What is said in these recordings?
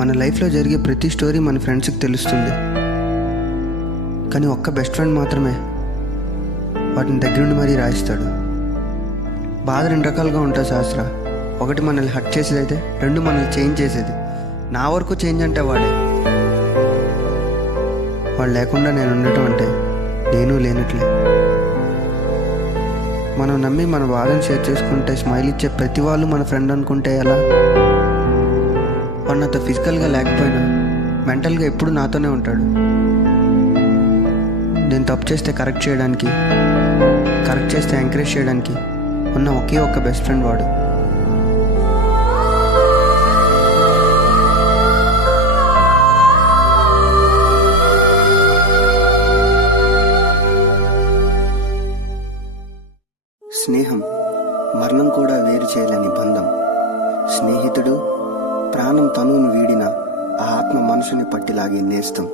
మన లైఫ్లో జరిగే ప్రతి స్టోరీ మన ఫ్రెండ్స్కి తెలుస్తుంది, కానీ ఒక్క బెస్ట్ ఫ్రెండ్ మాత్రమే వాటిని దగ్గరుండి మరీ రాయిస్తాడు. బాధ రెండు రకాలుగా ఉంటుంది శాస్త్ర. ఒకటి మనల్ని హర్ట్ చేసేది అయితే, రెండు మనల్ని చేంజ్ చేసేది. నా వరకు చేంజ్ అంటే వాడు లేకుండా నేను ఉండటం అంటే నేను లేనట్లే. మనం నమ్మి మన బాధను షేర్ చేసుకుంటే స్మైల్ ఇచ్చే ప్రతి వాళ్ళు మన ఫ్రెండ్ అనుకుంటే ఎలా? వాడు నాతో ఫిజికల్గా లేకపోయినా మెంటల్గా ఎప్పుడు నాతోనే ఉంటాడు. నేను తప్పు చేస్తే కరెక్ట్ చేయడానికి, కరెక్ట్ చేస్తే ఎంకరేజ్ చేయడానికి ఉన్న ఒకే ఒక్క బెస్ట్ ఫ్రెండ్ వాడు. స్నేహం మరణం కూడా వేరు చేయలేని బంధం. స్నేహితుడు ప్రాణం తనువును వీడిన ఆ ఆత్మ మనసుని పట్టిలాగే నేస్తం.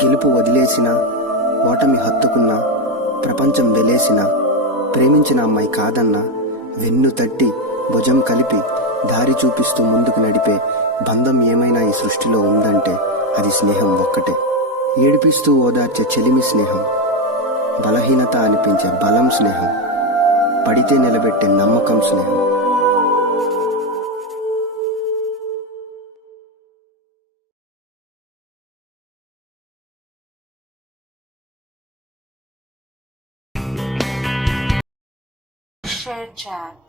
గెలుపు వదిలేసిన, ఓటమి హత్తుకున్నా, ప్రపంచం వెలేసిన, ప్రేమించిన అమ్మాయి కాదన్నా, వెన్ను తట్టి భుజం కలిపి దారి చూపిస్తూ ముందుకు నడిపే బంధం ఏమైనా ఈ సృష్టిలో ఉందంటే అది స్నేహం ఒక్కటే. ఏడిపిస్తూ ఓదార్చే చెలిమి స్నేహం, బలహీనత అనిపించే బలం స్నేహం, పడితే నిలబెట్టే నమ్మకం స్నేహం. Share chat.